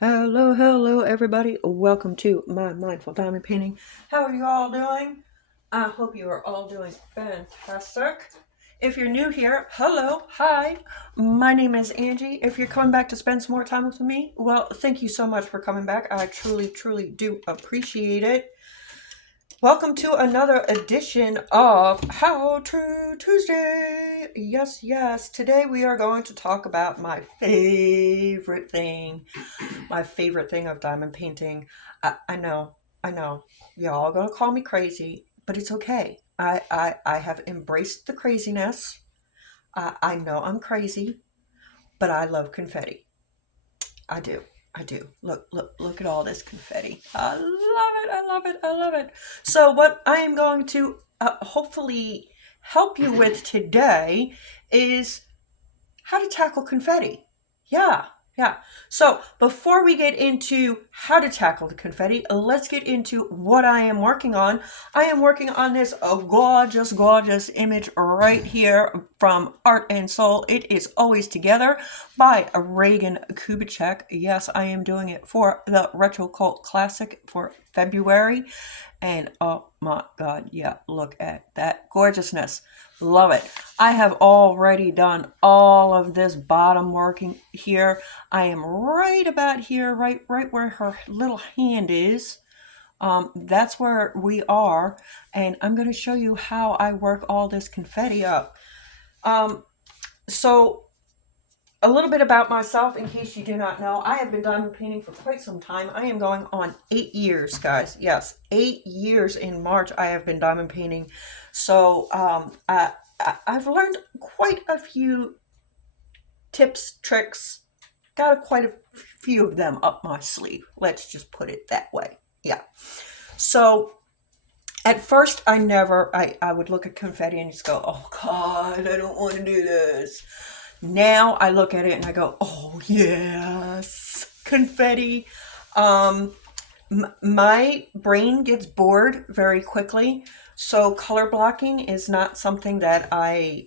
Hello, everybody. Welcome to my mindful diamond painting. How are you all doing? I hope you are all doing fantastic. If you're new here, hello, hi. My name is Angie. If you're coming back to spend some more time with me, well, thank you so much for coming back. I truly do appreciate it. Welcome to another edition of How to Tuesday. Yes. Today we are going to talk about my favorite thing of diamond painting. I know, y'all are gonna call me crazy, but it's okay. I have embraced the craziness. I know I'm crazy, but I love confetti. I do. Look at all this confetti. I love it. So what I am going to hopefully help you with today is how to tackle confetti. Yeah. So before we get into how to tackle the confetti, let's get into what I am working on. I am working on this gorgeous image right here from Art and Soul. It is Always Together by Reagan Kubicek. Yes, I am doing it for the Retro Cult Classic for February. And oh my God, yeah, look at that gorgeousness. Love it. I have already done all of this bottom working here. I am right about here, right where her little hand is. That's where we are. And I'm going to show you how I work all this confetti up. So a little bit about myself in case you do not know. I have been diamond painting for quite some time. I am going on 8 years, guys. Yes, 8 years in March I have been diamond painting. So I've learned quite a few tips, tricks, got quite a few of them up my sleeve. Let's just put it that way. Yeah. So at first I would look at confetti and just go, oh God, I don't want to do this. Now I look at it and I go, oh yes, confetti. My brain gets bored very quickly, so color blocking is not something that I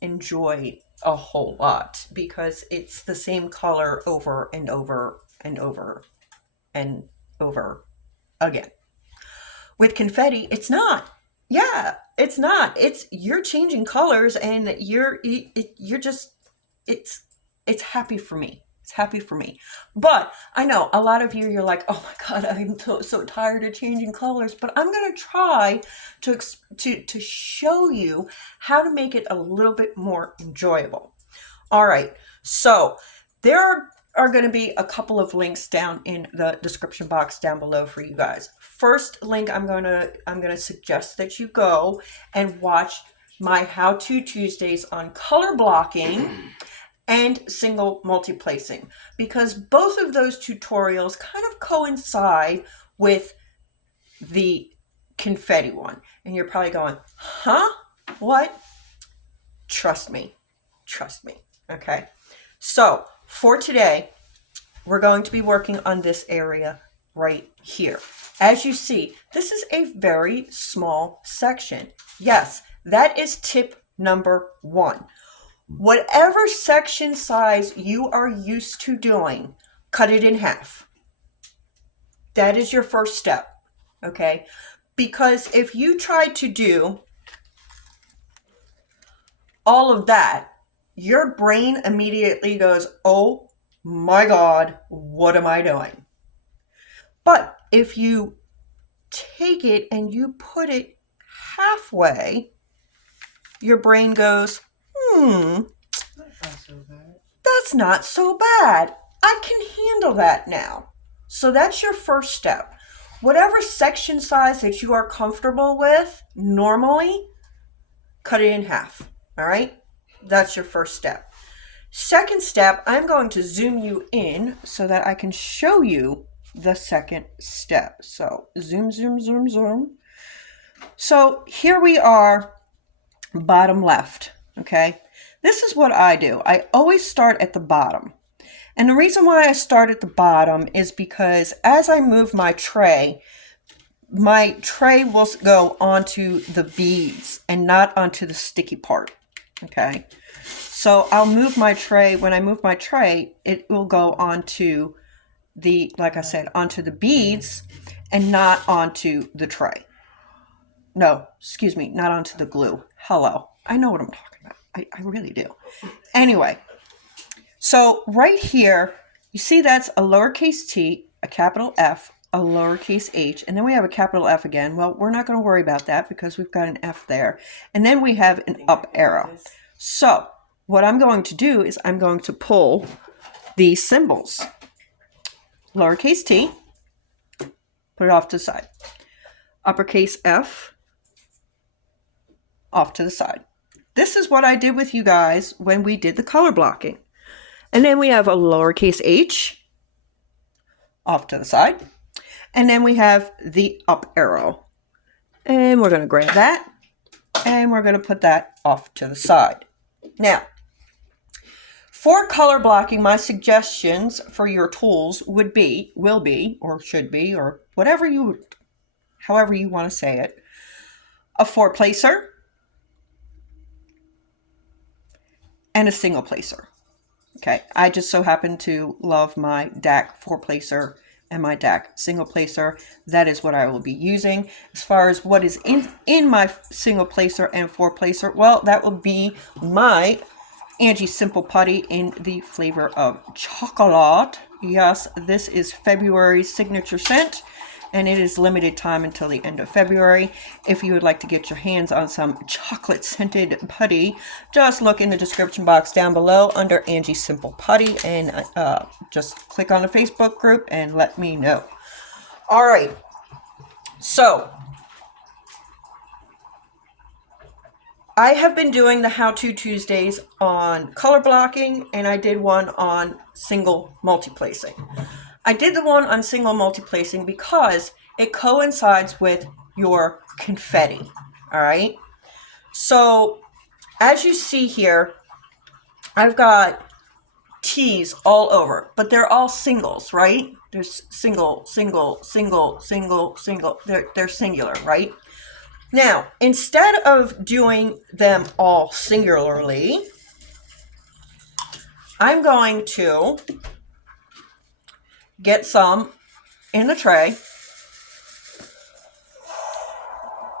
enjoy a whole lot because it's the same color over and over and over and over again. With confetti, it's not. Yeah, it's not. You're changing colors and you're just it's happy for me. It's happy for me. But I know a lot of you're like, oh my God, I'm so tired of changing colors. But I'm going to try to show you how to make it a little bit more enjoyable. All right. So there are going to be a couple of links down in the description box down below for you guys. First link, I'm going to suggest that you go and watch my How To Tuesdays on color blocking and single multi-placing, because both of those tutorials kind of coincide with the confetti one. And you're probably going, huh? What? Trust me. Okay. So for today, we're going to be working on this area right here. As you see, this is a very small section. Yes, that is tip number 1. Whatever section size you are used to doing, cut it in half. That is your first step, okay? Because if you try to do all of that, your brain immediately goes, oh my God, what am I doing? But if you take it and you put it halfway, your brain goes, that's not so bad. I can handle that now. So that's your first step. Whatever section size that you are comfortable with normally, cut it in half. All right? That's your first step. Second step, I'm going to zoom you in so that I can show you the second step. So zoom. So here we are, bottom left. Okay? This is what I do. I always start at the bottom. And the reason why I start at the bottom is because as I move my tray will go onto the beads and not onto the sticky part. Okay. So I'll move my tray. When I move my tray, it will go onto the, like I said, onto the beads and not onto the tray. No, excuse me, not onto the glue. Hello. I know what I'm talking about. I really do. Anyway, so right here, you see that's a lowercase t, a capital F, a lowercase h, and then we have a capital F again. Well, we're not going to worry about that because we've got an F there. And then we have an up arrow. So what I'm going to do is I'm going to pull these symbols. Lowercase t, put it off to the side. Uppercase F, off to the side. This is what I did with you guys when we did the color blocking. And then we have a lowercase h, off to the side. And then we have the up arrow. And we're going to grab that. And we're going to put that off to the side. Now, for color blocking, my suggestions for your tools will be, or should be, or whatever you, however you want to say it, a 4-placer and a single placer. Okay, I just so happen to love my DAC 4-placer and my DAC single placer. That is what I will be using. As far as what is in my single placer and 4-placer, well, that will be my Angie Simple Putty in the flavor of chocolate. Yes, this is February's signature scent, and it is limited time until the end of February. If you would like to get your hands on some chocolate scented putty, just look in the description box down below under Angie Simple Putty, and just click on the Facebook group and let me know. All right, so I have been doing the How To Tuesdays on color blocking, and I did one on single multi-placing. I did the one on single multi-placing because it coincides with your confetti, all right? So as you see here, I've got T's all over, but they're all singles, right? There's single, single, single, single, single. They're singular, right? Now, instead of doing them all singularly, I'm going to get some in the tray.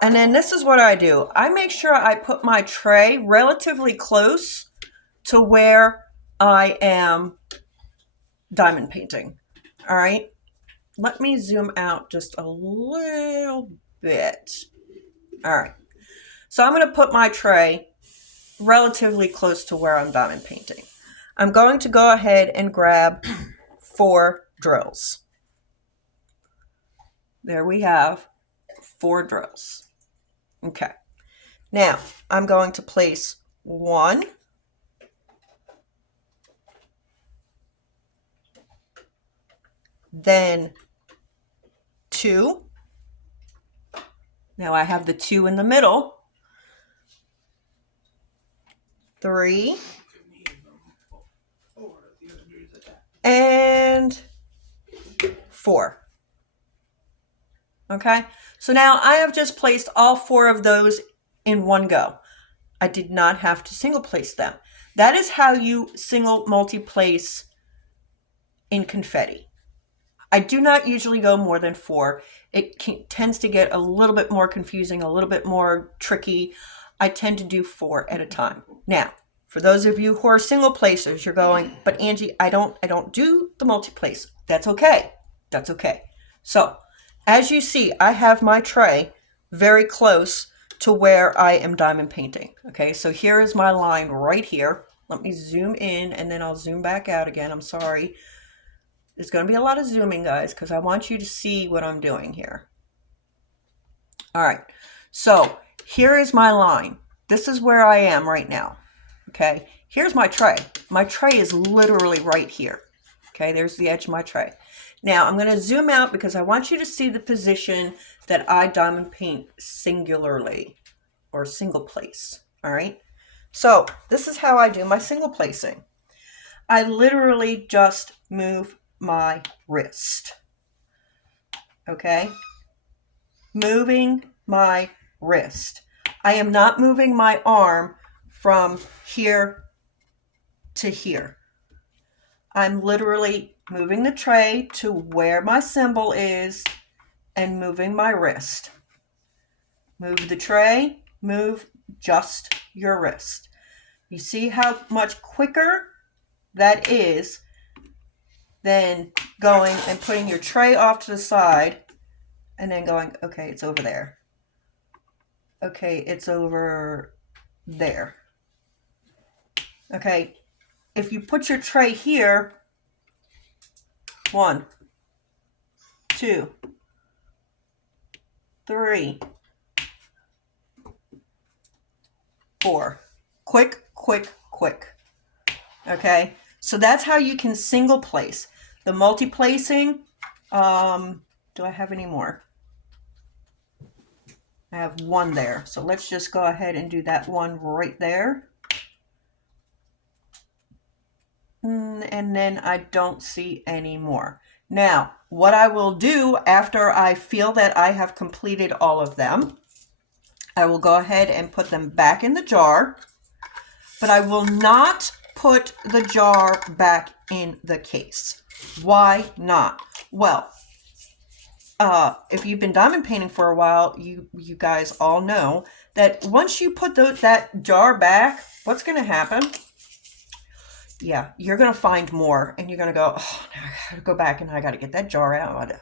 And then this is what I do. I make sure I put my tray relatively close to where I am diamond painting. All right. Let me zoom out just a little bit. All right. So I'm going to put my tray relatively close to where I'm diamond painting. I'm going to go ahead and grab 4 drills. There we have 4 drills. Okay. Now I'm going to place 1, then 2. Now I have the 2 in the middle. 3. And 4. Okay, so now I have just placed all 4 of those in one go. I did not have to single place them. That is how you single multi-place in confetti. I do not usually go more than 4. It tends to get a little bit more confusing, a little bit more tricky. I tend to do 4 at a time. Now, for those of you who are single placers, you're going, but Angie, I don't do the multi-place. That's okay. That's okay. So, as you see, I have my tray very close to where I am diamond painting. Okay, so here is my line right here. Let me zoom in and then I'll zoom back out again. I'm sorry. There's going to be a lot of zooming, guys, because I want you to see what I'm doing here. All right, so here is my line. This is where I am right now. Okay, here's my tray. My tray is literally right here. Okay, there's the edge of my tray. Now I'm going to zoom out because I want you to see the position that I diamond paint singularly or single place. All right, so this is how I do my single placing. I literally just move my wrist. Okay, moving my wrist. I am not moving my arm from here to here. I'm literally moving the tray to where my symbol is and moving my wrist. Move the tray, move just your wrist. You see how much quicker that is than going and putting your tray off to the side and then going, okay, it's over there. Okay, it's over there. Okay, if you put your tray here, 1, 2, 3, 4. Quick, quick, quick. Okay, so that's how you can single place. The multi-placing, do I have any more? I have 1 there. So let's just go ahead and do that 1 right there. And then I don't see any more. Now, what I will do after I feel that I have completed all of them, I will go ahead and put them back in the jar, but I will not put the jar back in the case. Why not? Well, if you've been diamond painting for a while, you guys all know that once you put that jar back, what's going to happen? Yeah, you're going to find more and you're going to go, oh, now I got to go back and I got to get that jar out.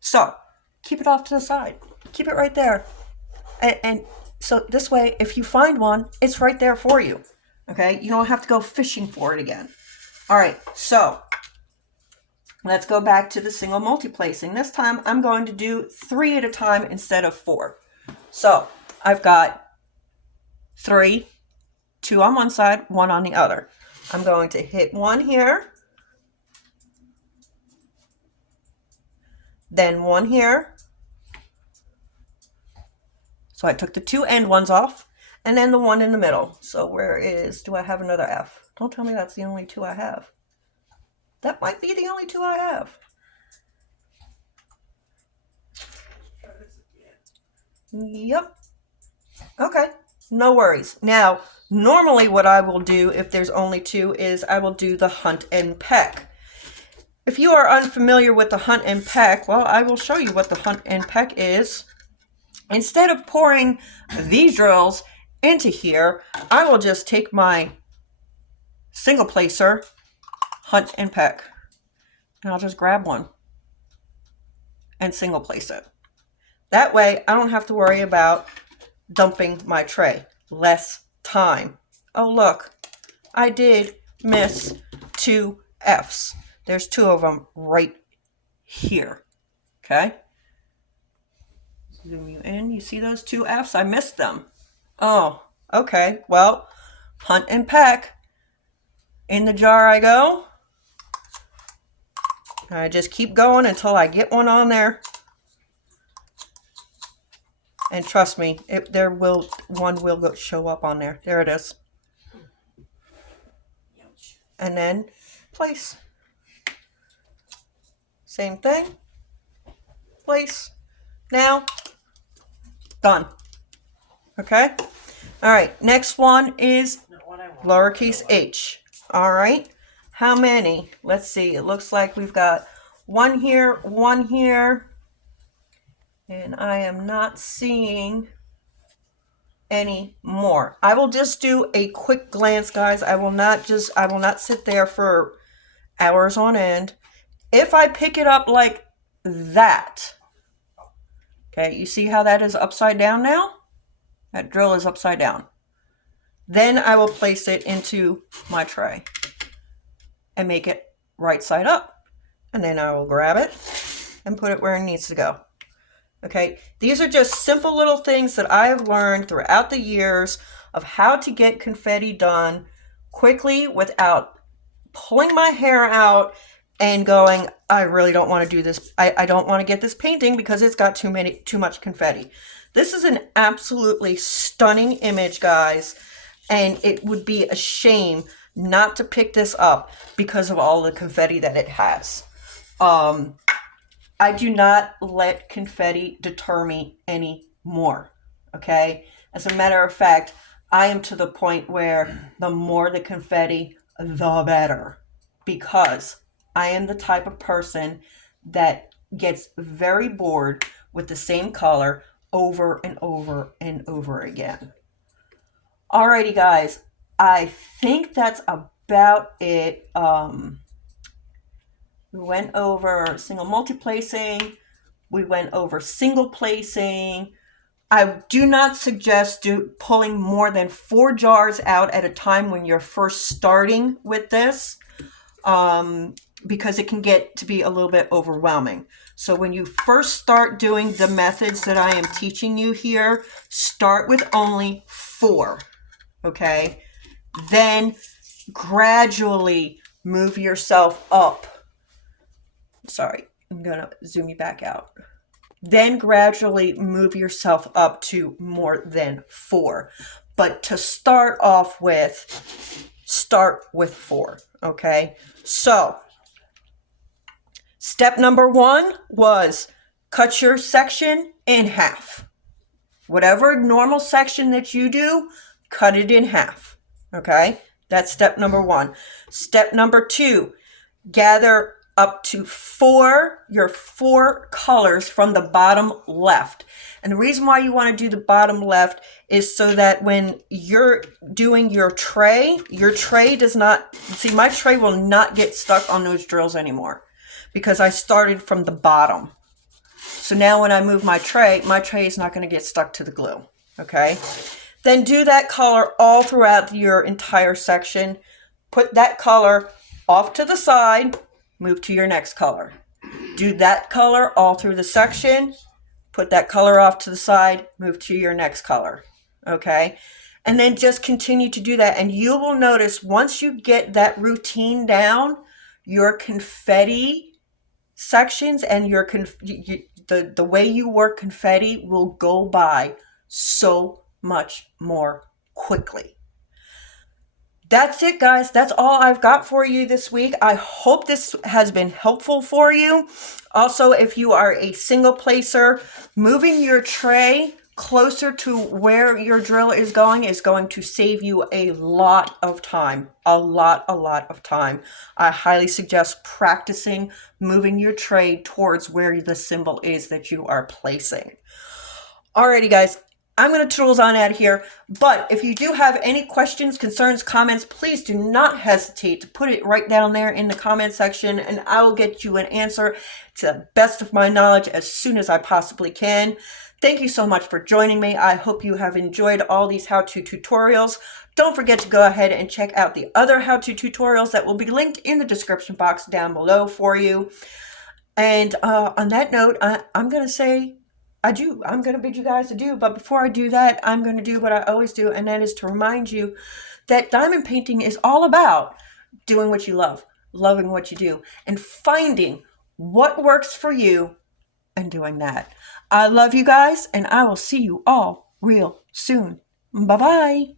So keep it off to the side. Keep it right there. And so this way, if you find one, it's right there for you. Okay, you don't have to go fishing for it again. All right, so let's go back to the single multi-placing. This time I'm going to do 3 at a time instead of 4. So I've got 3, 2 on one side, 1 on the other. I'm going to hit 1 here, then 1 here. So I took the 2 end ones off, and then the 1 in the middle. So where is, do I have another F? Don't tell me that's the only 2 I have. That might be the only 2 I have. Yep. Okay, no worries. Now, normally what I will do if there's only 2 is I will do the hunt and peck. If you are unfamiliar with the hunt and peck, well, I will show you what the hunt and peck is. Instead of pouring these drills into here, I will just take my single placer, hunt and peck, and I'll just grab one and single place it. That way I don't have to worry about dumping my tray. Less time. Oh look, I did miss 2 F's. There's 2 of them right here. Okay. Zoom you in. You see those 2 F's? I missed them. Oh, okay. Well, hunt and peck. In the jar I go. I just keep going until I get one on there. And trust me, one will show up on there. There it is. And then place. Same thing. Place. Now, done. Okay. All right. Next one is lowercase h. All right. How many? Let's see. It looks like we've got 1 here, 1 here. And I am not seeing any more. I will just do a quick glance, guys. I will not sit there for hours on end. If I pick it up like that, okay, you see how that is upside down now? That drill is upside down. Then I will place it into my tray and make it right side up. And then I will grab it and put it where it needs to go. Okay, these are just simple little things that I have learned throughout the years of how to get confetti done quickly without pulling my hair out and going, I really don't want to do this. I don't want to get this painting because it's got too much confetti. This is an absolutely stunning image, guys, and it would be a shame not to pick this up because of all the confetti that it has. I do not let confetti deter me anymore, okay? As a matter of fact, I am to the point where the more the confetti, the better, because I am the type of person that gets very bored with the same color over and over and over again. Alrighty, guys, I think that's about it. We went over single multi-placing. We went over single placing. I do not suggest pulling more than 4 jars out at a time when you're first starting with this, because it can get to be a little bit overwhelming. So when you first start doing the methods that I am teaching you here, start with only 4, okay? Then gradually move yourself up. Sorry, I'm gonna zoom you back out. Then gradually move yourself up to more than 4. But to start off with, start with 4, okay? So, step number 1 was cut your section in half. Whatever normal section that you do, cut it in half, okay? That's step number 1. Step number 2, gather up to your 4 colors from the bottom left. And the reason why you want to do the bottom left is so that when you're doing your tray does not, see, my tray will not get stuck on those drills anymore because I started from the bottom. So now when I move my tray is not going to get stuck to the glue, okay? Then do that color all throughout your entire section. Put that color off to the side. Move to your next color. Do that color all through the section. Put that color off to the side. Move to your next color. Okay? And then just continue to do that. And you will notice once you get that routine down, your confetti sections and your the way you work confetti will go by so much more quickly. That's it, guys. That's all I've got for you this week. I hope this has been helpful for you. Also, if you are a single placer, moving your tray closer to where your drill is going to save you a lot of time. A lot of time. I highly suggest practicing moving your tray towards where the symbol is that you are placing. Alrighty, guys. I'm going to tools on out of here, but if you do have any questions, concerns, comments, please do not hesitate to put it right down there in the comment section, and I will get you an answer to the best of my knowledge as soon as I possibly can. Thank you so much for joining me. I hope you have enjoyed all these how-to tutorials. Don't forget to go ahead and check out the other how-to tutorials that will be linked in the description box down below for you. And on that note, I'm going to say adieu. I'm going to bid you guys adieu. But before I do that, I'm going to do what I always do, and that is to remind you that diamond painting is all about doing what you love, loving what you do, and finding what works for you and doing that. I love you guys, and I will see you all real soon. Bye-bye.